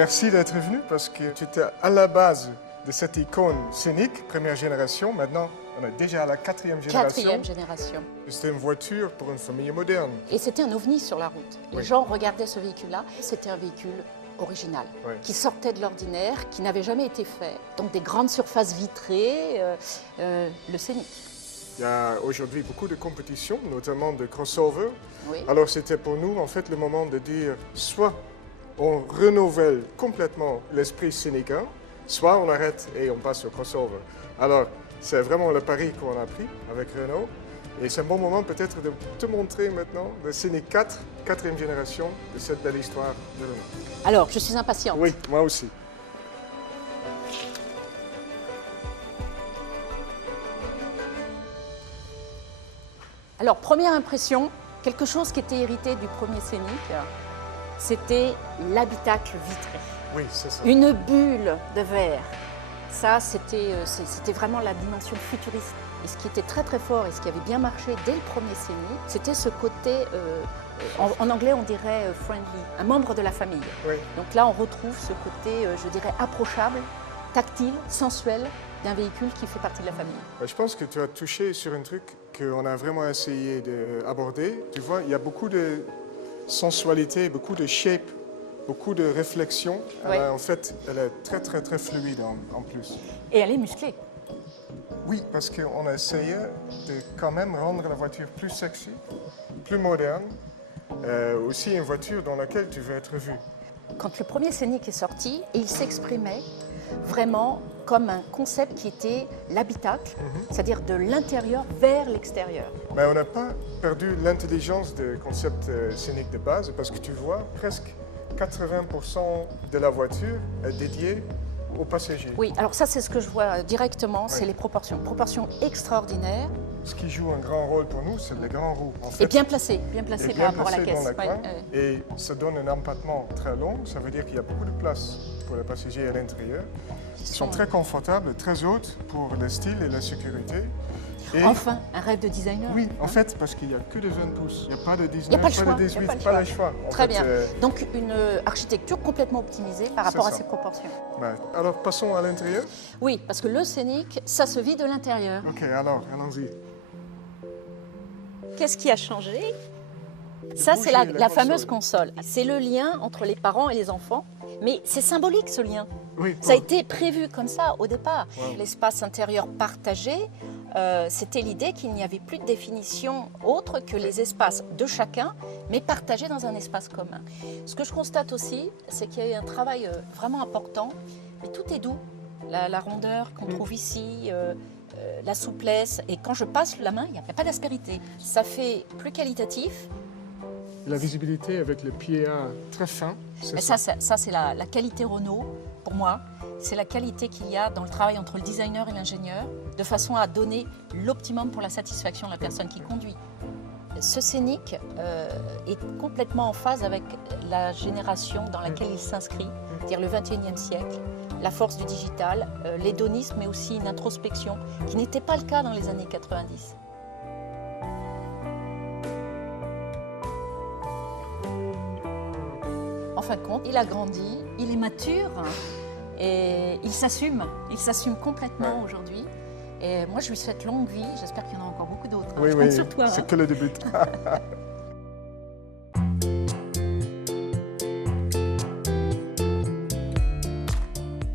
merci d'être venu parce que tu étais à la base de cette icône scénique, première génération. Maintenant, on est déjà à la quatrième génération. Quatrième génération. C'était une voiture pour une famille moderne. Et c'était un ovni sur la route. Les gens regardaient ce véhicule-là. C'était un véhicule original, qui sortait de l'ordinaire, qui n'avait jamais été fait. Donc des grandes surfaces vitrées, le scénic. Il y a aujourd'hui beaucoup de compétitions, notamment de crossover. Oui. Alors c'était pour nous en fait le moment de dire soit on renouvelle complètement l'esprit scénique, soit on arrête et on passe au crossover. Alors c'est vraiment le pari qu'on a pris avec Renault. Et c'est un bon moment peut-être de te montrer maintenant le Scénic 4, quatrième génération de cette belle histoire de Renault. Alors, je suis impatiente. Oui, moi aussi. Alors, première impression, quelque chose qui était hérité du premier Scénic, c'était l'habitacle vitré. Oui, c'est ça. Une bulle de verre. Ça, c'était vraiment la dimension futuriste. Et ce qui était très très fort et ce qui avait bien marché dès le premier Scénic, c'était ce côté, en anglais on dirait friendly, un membre de la famille. Oui. Donc là on retrouve ce côté, je dirais, approchable, tactile, sensuel d'un véhicule qui fait partie de la famille. Je pense que tu as touché sur un truc qu'on a vraiment essayé d'aborder. Tu vois, il y a beaucoup de sensualité, beaucoup de shape, beaucoup de réflexion. Oui. En fait, elle est très très très fluide en plus. Et elle est musclée. Oui, parce qu'on a essayé de quand même rendre la voiture plus sexy, plus moderne, aussi une voiture dans laquelle tu veux être vu. Quand le premier Scénic est sorti, il s'exprimait vraiment comme un concept qui était l'habitacle, c'est-à-dire de l'intérieur vers l'extérieur. Mais on n'a pas perdu l'intelligence du concept scénique de base, parce que tu vois, presque 80% de la voiture est dédiée aux passagers. Oui, alors ça c'est ce que je vois directement, c'est les proportions. Proportions extraordinaires. Ce qui joue un grand rôle pour nous, c'est les grands roues. En fait, Et bien placé par rapport à la dans caisse. la coin, et ça donne un empattement très long, ça veut dire qu'il y a beaucoup de place pour les passagers à l'intérieur. Ils sont très confortables, très hautes pour le style et la sécurité. Et enfin, un rêve de designer. oui, en fait, parce qu'il n'y a que de 20 pouces. Il n'y a pas de 19, Il n'y a pas le choix. de 18, pas le choix. Très bien. Donc une architecture complètement optimisée par rapport à ses proportions. Ben, alors passons à l'intérieur. Oui, parce que le Scénic, ça se vit de l'intérieur. Ok, alors, allons-y. Qu'est-ce qui a changé? Ça, c'est la fameuse console. C'est le lien entre les parents et les enfants. Mais c'est symbolique, ce lien. Oui, ça a été prévu comme ça au départ. Wow. L'espace intérieur partagé, c'était l'idée qu'il n'y avait plus de définition autre que les espaces de chacun, mais partagés dans un espace commun. Ce que je constate aussi, c'est qu'il y a eu un travail vraiment important, mais tout est doux. La rondeur qu'on trouve ici, la souplesse, et quand je passe la main, il n'y a pas d'aspérité. Ça fait plus qualitatif. La visibilité avec le PIA très fin. Ça c'est la qualité Renault, pour moi. C'est la qualité qu'il y a dans le travail entre le designer et l'ingénieur, de façon à donner l'optimum pour la satisfaction de la personne qui conduit. Ce Scénic est complètement en phase avec la génération dans laquelle il s'inscrit, c'est-à-dire le 21e siècle, la force du digital, l'hédonisme, mais aussi une introspection, qui n'était pas le cas dans les années 90. En fin de compte, il a grandi, il est mature et il s'assume complètement aujourd'hui. Et moi, je lui souhaite longue vie, j'espère qu'il y en a encore beaucoup d'autres. Oui, oui, c'est que le début.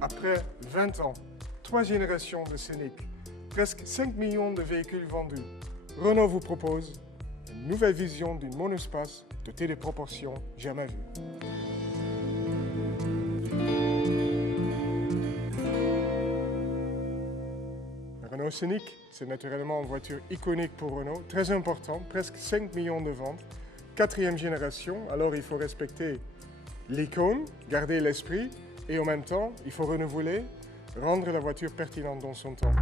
Après 20 ans, 3 générations de Scénic, presque 5 millions de véhicules vendus, Renault vous propose une nouvelle vision d'une monospace dotée de proportions jamais vues. Renault Scénic, c'est naturellement une voiture iconique pour Renault, très important, presque 5 millions de ventes, 4e génération, alors il faut respecter l'icône, garder l'esprit, et en même temps, il faut renouveler, rendre la voiture pertinente dans son temps.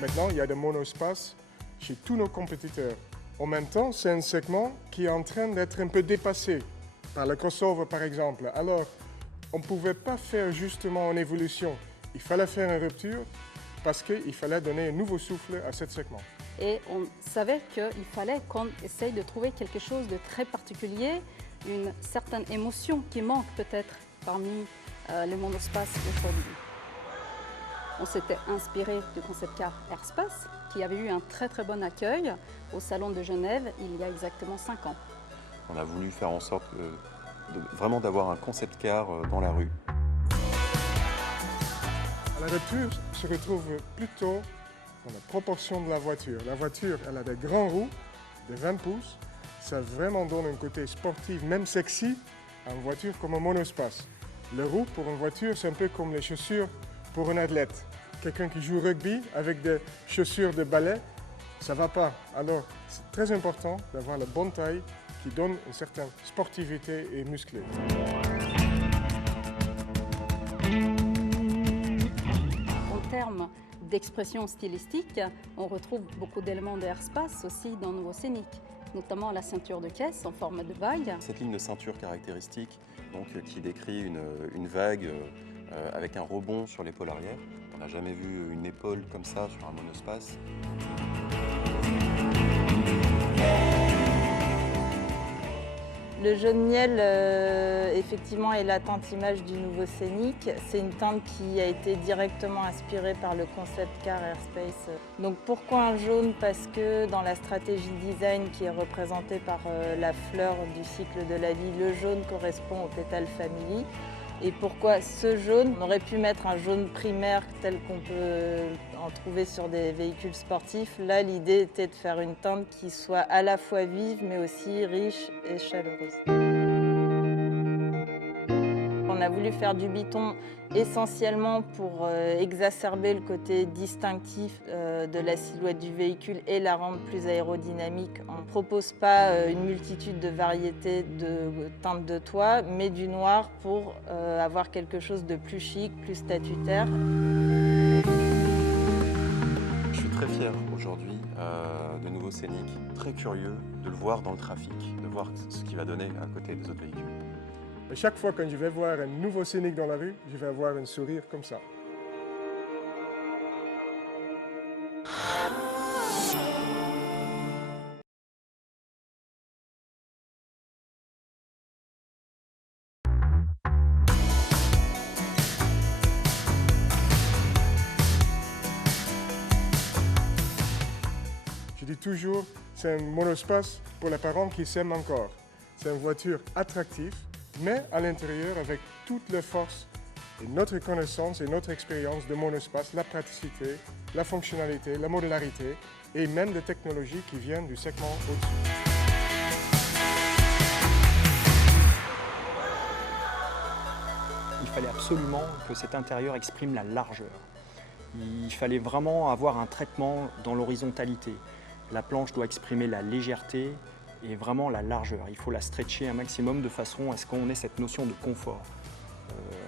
Maintenant, il y a des monospaces chez tous nos compétiteurs. En même temps, c'est un segment qui est en train d'être un peu dépassé par le crossover, par exemple. Alors, on ne pouvait pas faire justement une évolution. Il fallait faire une rupture parce qu'il fallait donner un nouveau souffle à ce segment. Et on savait qu'il fallait qu'on essaye de trouver quelque chose de très particulier, une certaine émotion qui manque peut-être parmi les monospaces aujourd'hui. On s'était inspiré du concept car Airspace, qui avait eu un très bon accueil au Salon de Genève il y a exactement 5 ans. On a voulu faire en sorte vraiment d'avoir un concept car dans la rue. La voiture se retrouve plutôt dans la proportion de la voiture. La voiture, elle a des grands roues de 20 pouces. Ça vraiment donne un côté sportif, même sexy, à une voiture comme un monospace. Le roue, pour une voiture, c'est un peu comme les chaussures pour un athlète. Quelqu'un qui joue au rugby avec des chaussures de ballet, ça ne va pas. Alors, c'est très important d'avoir la bonne taille qui donne une certaine sportivité et musclée. En termes d'expression stylistique, on retrouve beaucoup d'éléments d'Airspace aussi dans Nouveau Scénic, notamment la ceinture de caisse en forme de vague. Cette ligne de ceinture caractéristique donc, qui décrit une vague avec un rebond sur l'épaule arrière. On n'a jamais vu une épaule comme ça sur un monospace. Le jaune miel, effectivement, est la teinte image du Nouveau Scénic. C'est une teinte qui a été directement inspirée par le concept car Airspace. Donc pourquoi un jaune? Parce que dans la stratégie design qui est représentée par la fleur du cycle de la vie, le jaune correspond au pétale family. Et pourquoi ce jaune? On aurait pu mettre un jaune primaire tel qu'on peut en trouver sur des véhicules sportifs. Là, l'idée était de faire une teinte qui soit à la fois vive, mais aussi riche et chaleureuse. On a voulu faire du biton essentiellement pour exacerber le côté distinctif de la silhouette du véhicule et la rendre plus aérodynamique. On ne propose pas une multitude de variétés de teintes de toit, mais du noir pour avoir quelque chose de plus chic, plus statutaire. Je suis très fier aujourd'hui de Nouveau Scénic, très curieux de le voir dans le trafic, de voir ce qu'il va donner à côté des autres véhicules. Et chaque fois que je vais voir un nouveau Scénic dans la rue, je vais avoir un sourire comme ça. Je dis toujours, c'est un monospace pour les parents qui s'aiment encore. C'est une voiture attractive, mais à l'intérieur avec toutes les forces et notre connaissance et notre expérience de monospace, la praticité, la fonctionnalité, la modularité et même des technologies qui viennent du segment au-dessus. Il fallait absolument que cet intérieur exprime la largeur. Il fallait vraiment avoir un traitement dans l'horizontalité. La planche doit exprimer la légèreté et vraiment la largeur. Il faut la stretcher un maximum de façon à ce qu'on ait cette notion de confort.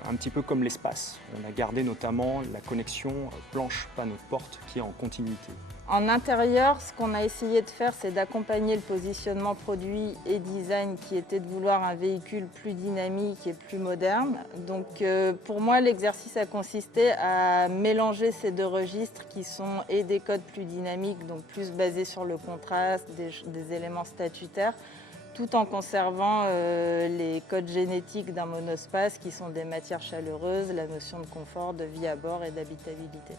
Un petit peu comme l'espace. On a gardé notamment la connexion planche-panneau de porte qui est en continuité. En intérieur, ce qu'on a essayé de faire, c'est d'accompagner le positionnement produit et design qui était de vouloir un véhicule plus dynamique et plus moderne. Donc pour moi, l'exercice a consisté à mélanger ces deux registres qui sont et des codes plus dynamiques, donc plus basés sur le contraste, des éléments statutaires, tout en conservant les codes génétiques d'un monospace qui sont des matières chaleureuses, la notion de confort, de vie à bord et d'habitabilité.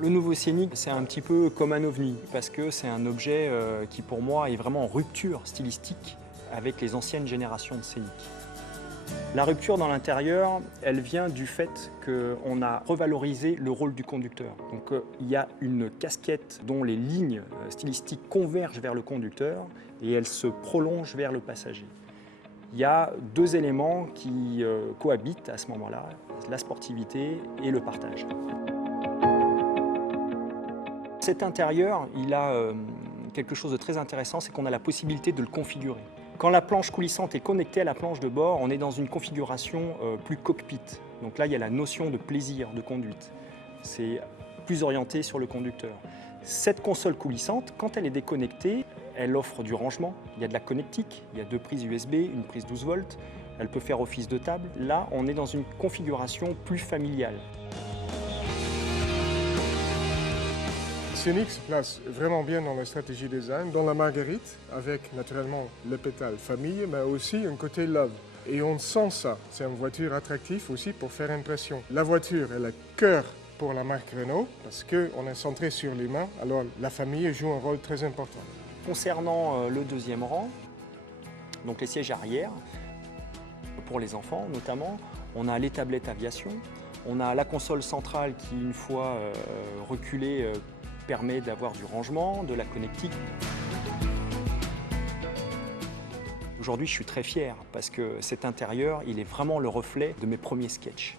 Le Nouveau Scénic, c'est un petit peu comme un ovni, parce que c'est un objet qui, pour moi, est vraiment en rupture stylistique avec les anciennes générations de Scénic. La rupture dans l'intérieur, elle vient du fait qu'on a revalorisé le rôle du conducteur. Donc il y a une casquette dont les lignes stylistiques convergent vers le conducteur et elles se prolongent vers le passager. Il y a deux éléments qui cohabitent à ce moment-là, la sportivité et le partage. Cet intérieur, il a quelque chose de très intéressant, c'est qu'on a la possibilité de le configurer. Quand la planche coulissante est connectée à la planche de bord, on est dans une configuration plus cockpit. Donc là, il y a la notion de plaisir de conduite. C'est plus orienté sur le conducteur. Cette console coulissante, quand elle est déconnectée, elle offre du rangement. Il y a de la connectique, il y a 2 prises USB, une prise 12 volts. Elle peut faire office de table. Là, on est dans une configuration plus familiale. Scénic se place vraiment bien dans la stratégie design, dans la Marguerite, avec naturellement le pétale famille, mais aussi un côté love. Et on sent ça. C'est une voiture attractive aussi pour faire impression. La voiture est le cœur pour la marque Renault, parce qu'on est centré sur l'humain, alors la famille joue un rôle très important. Concernant le deuxième rang, donc les sièges arrière, pour les enfants notamment, on a les tablettes aviation, on a la console centrale qui, une fois reculée, permet d'avoir du rangement, de la connectique. Aujourd'hui, je suis très fier parce que cet intérieur, il est vraiment le reflet de mes premiers sketchs.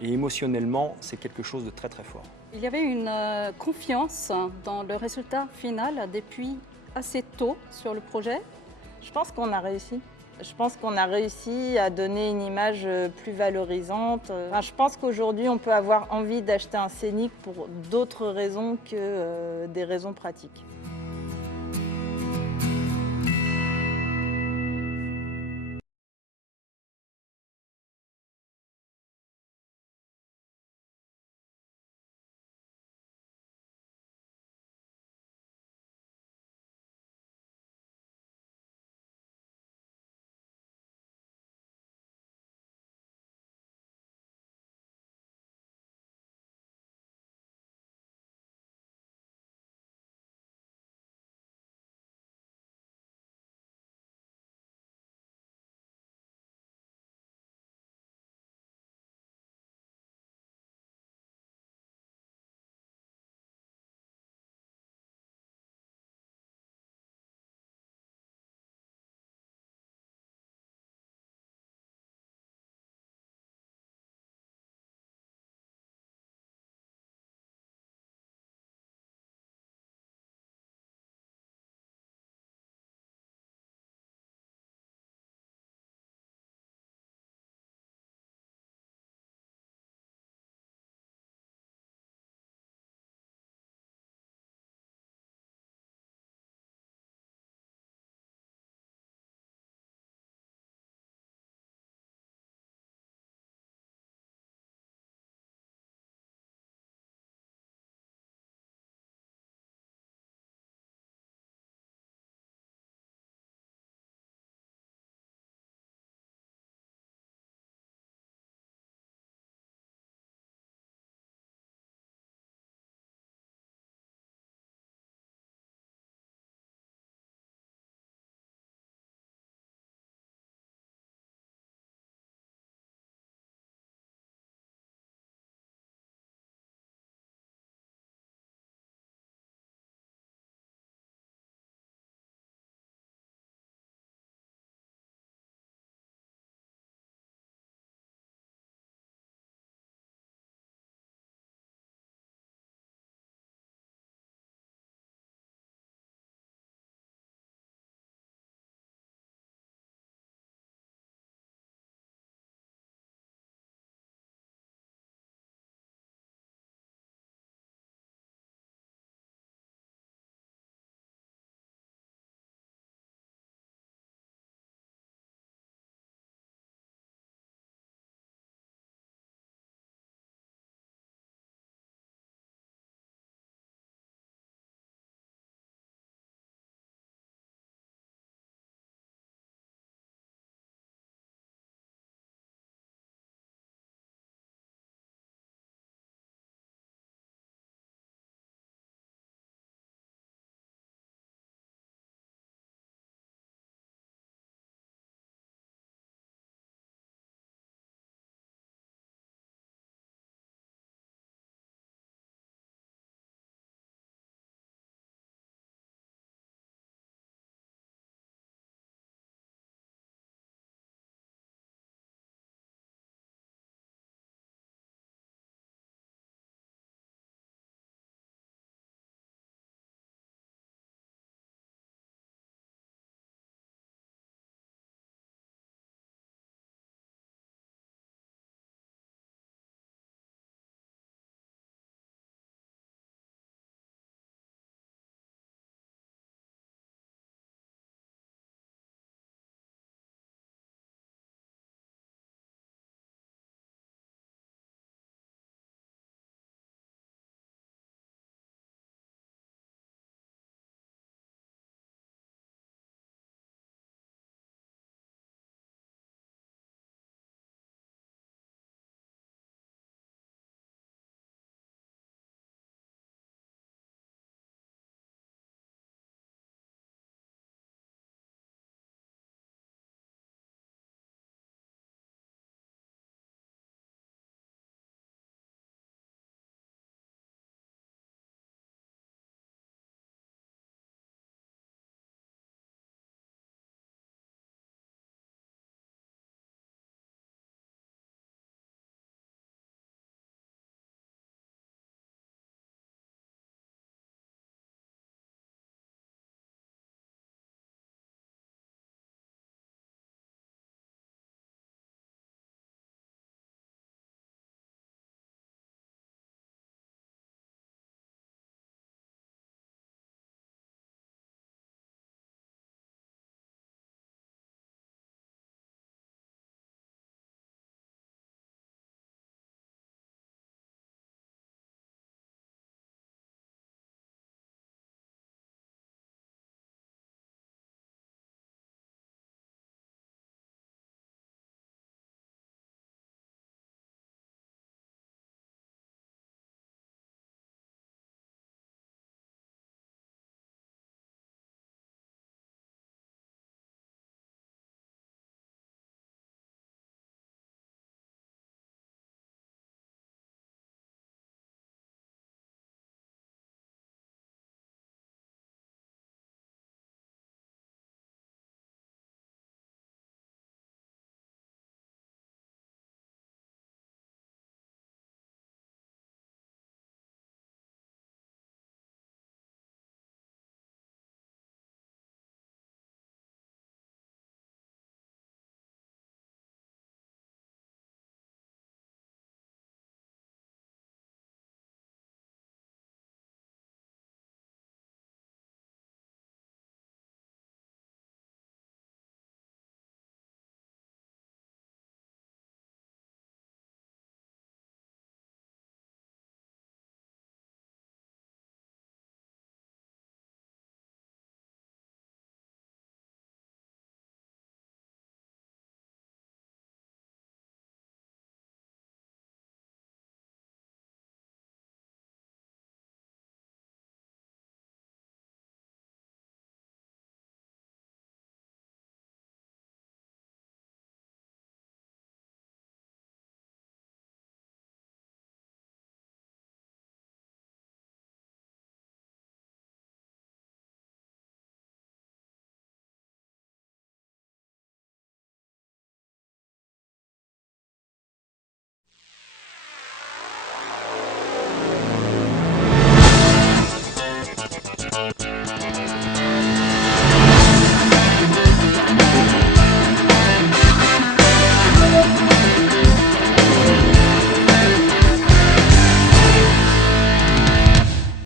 Et émotionnellement, c'est quelque chose de très très fort. Il y avait une confiance dans le résultat final depuis assez tôt sur le projet. Je pense qu'on a réussi. Je pense qu'on a réussi à donner une image plus valorisante. Enfin, je pense qu'aujourd'hui, on peut avoir envie d'acheter un Scénic pour d'autres raisons que des raisons pratiques.